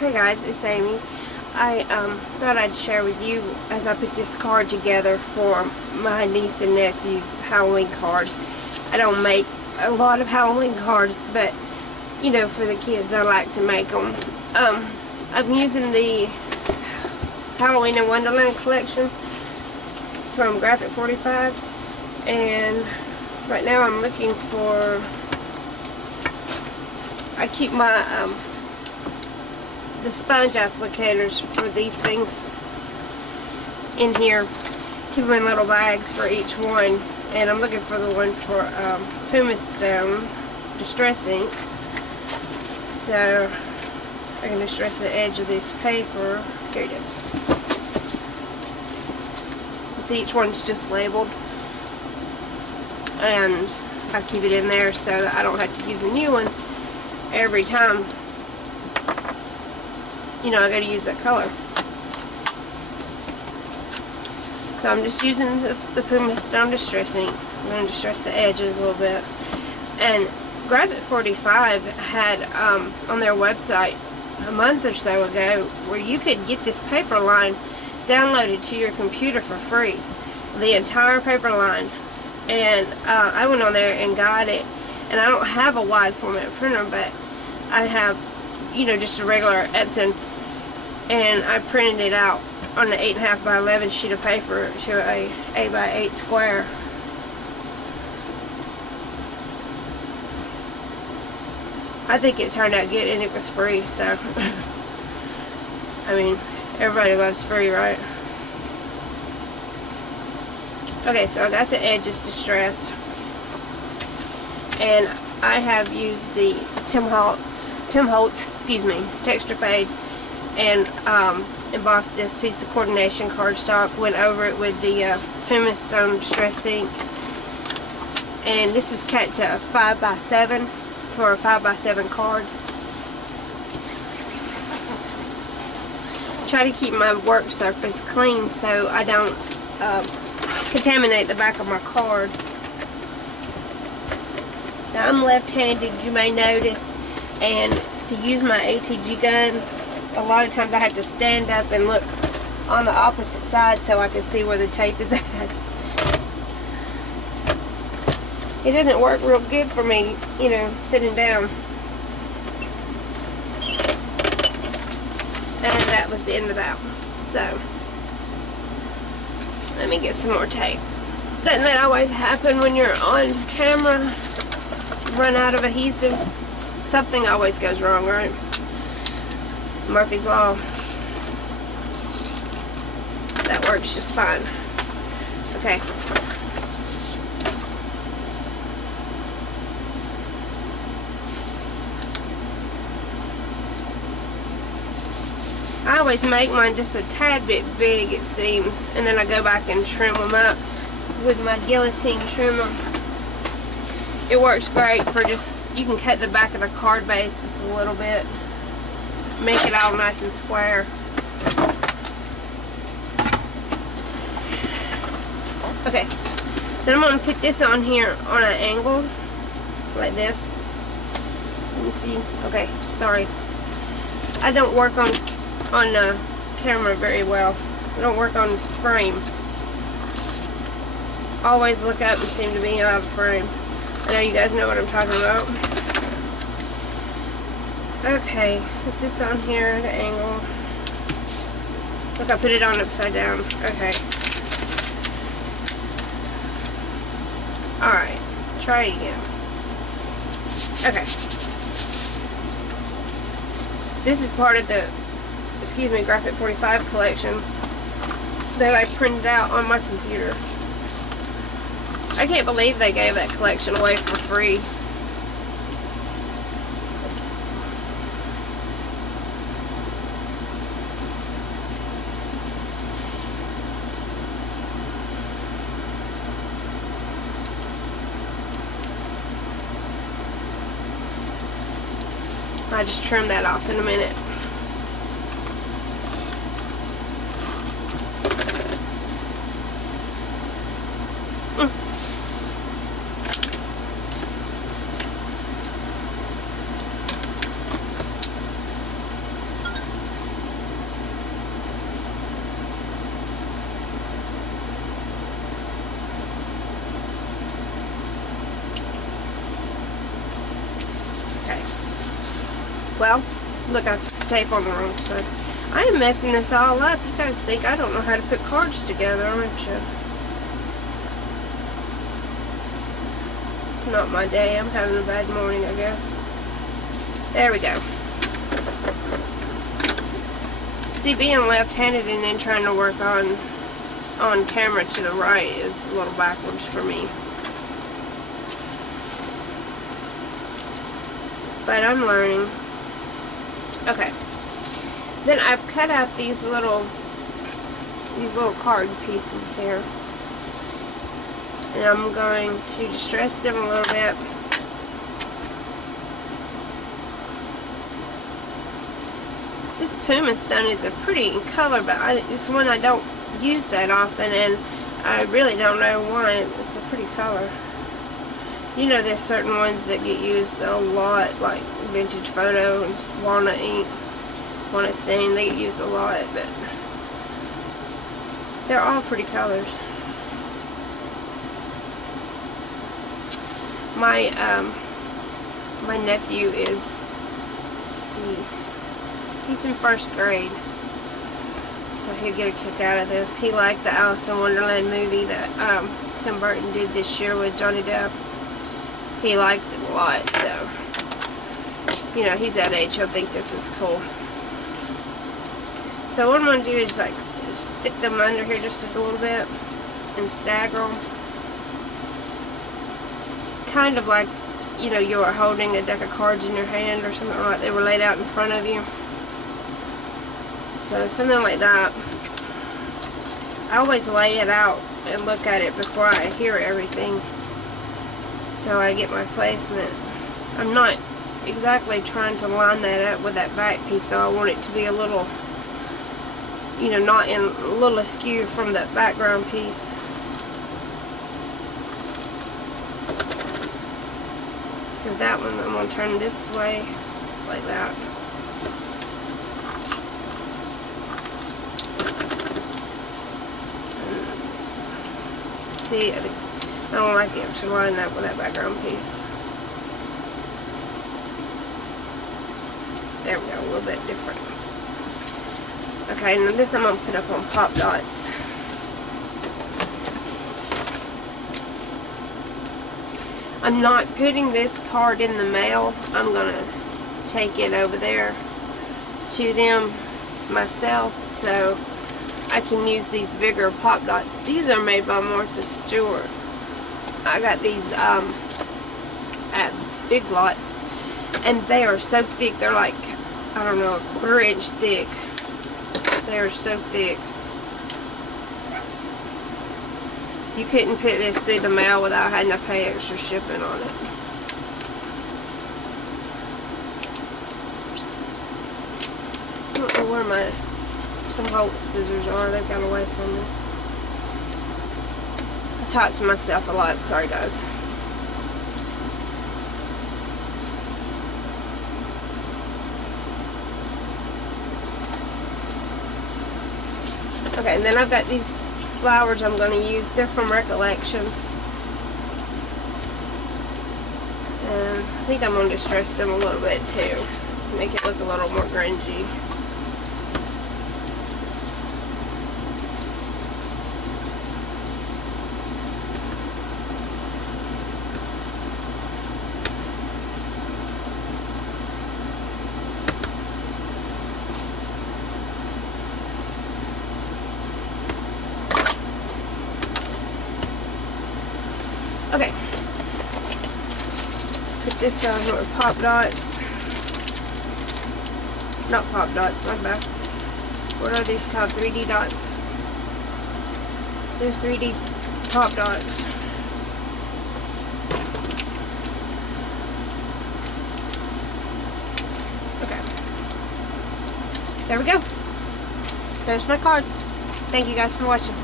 Hey guys, it's Amy. I thought I'd share with you as I put this card together for my niece and nephew's Halloween card. I don't make a lot of Halloween cards, but you know, for the kids I like to make them. I'm using the Halloween and Wonderland collection from Graphic 45, and right now I'm looking for, I keep my the sponge applicators for these things in here. Keep them in little bags for each one, and I'm looking for the one for pumice stone distress ink. So I can distress the edge of this paper. Here it is. See, each one's just labeled, and I keep it in there so that I don't have to use a new one every time, you know, I gotta use that color. So I'm just using the pumice stone distress ink. I'm going to distress the edges a little bit. And Graphic 45 had on their website a month or so ago where you could get this paper line downloaded to your computer for free, the entire paper line. And I went on there and got it, and I don't have a wide format printer, but I have, you know, just a regular Epson, and I printed it out on an 8.5 by 11 sheet of paper to a 8 by 8 square. I think it turned out good, and it was free, so I mean, everybody loves free, right? Okay, so I got the edges distressed, and I have used the Tim Holtz, excuse me, texture fade, and embossed this piece of coordination cardstock. Went over it with the pumice stone distress ink, and this is cut to 5 by 7 for a 5 by 7 card. Try to keep my work surface clean so I don't contaminate the back of my card. Now I'm left-handed, you may notice, and to use my ATG gun, a lot of times I have to stand up and look on the opposite side so I can see where the tape is at. It doesn't work real good for me, you know, sitting down. And that was the end of that. So let me get some more tape. Doesn't that always happen when you're on camera? Run out of adhesive. Something always goes wrong, right? Murphy's Law. That works just fine. Okay. I always make mine just a tad bit big, it seems, and then I go back and trim them up with my guillotine trimmer. It works great for just, you can cut the back of the card base just a little bit, make it all nice and square. Okay, then I'm going to put this on here on an angle, like this. Let me see. Okay, sorry. I don't work on camera very well. I don't work on frame. Always look up and seem to be out of frame. I know you guys know what I'm talking about. Okay, put this on here at an angle. Look, I put it on upside down. Okay. Alright, try it again. Okay. This is part of the, excuse me, Graphic 45 collection that I printed out on my computer. I can't believe they gave that collection away for free. I just trim that off in a minute. Well, look, I put the tape on the wrong side. I am messing this all up. You guys think I don't know how to put cards together, aren't you? It's not my day. I'm having a bad morning, I guess. There we go. See, being left-handed and then trying to work on camera to the right is a little backwards for me. But I'm learning. Okay. Then I've cut out these little card pieces here. And I'm going to distress them a little bit. This Puma stone is a pretty color, but it's one I don't use that often, and I really don't know why. It's a pretty color. You know, there's certain ones that get used a lot, like vintage photo and walnut ink, walnut stain. They get used a lot, but they're all pretty colors. My nephew is, let's see, he's in 1st grade, so he'll get a kick out of this. He liked the Alice in Wonderland movie that Tim Burton did this year with Johnny Depp. He liked it a lot, so, you know, he's that age, he'll think this is cool. So what I'm going to do is like stick them under here just a little bit and stagger them. Kind of like, you know, you were holding a deck of cards in your hand or something, like they were laid out in front of you. So something like that. I always lay it out and look at it before I hear everything, so I get my placement. I'm not exactly trying to line that up with that back piece, though. I want it to be a little, you know, not in a little askew from that background piece. So that one I'm going to turn this way, like that. See, I don't like it to line up with that background piece. There we go, a little bit different. Okay, now this I'm going to put up on pop dots. I'm not putting this card in the mail. I'm going to take it over there to them myself, so I can use these bigger pop dots. These are made by Martha Stewart. I got these at Big Lots, and they are so thick. They're like, I don't know, a 1/4 inch thick. They are so thick. You couldn't put this through the mail without having to pay extra shipping on it. I don't know where my Tim Holtz scissors are. They've gone away from me. I talk to myself a lot. Sorry, guys. Okay, and then I've got these flowers I'm going to use. They're from Recollections. And I think I'm going to distress them a little bit too. Make it look a little more grungy. Okay, put this on with pop dots. Not pop dots, my bad. What are these called? 3D dots. They're 3D pop dots. Okay. There we go. There's my card. Thank you guys for watching.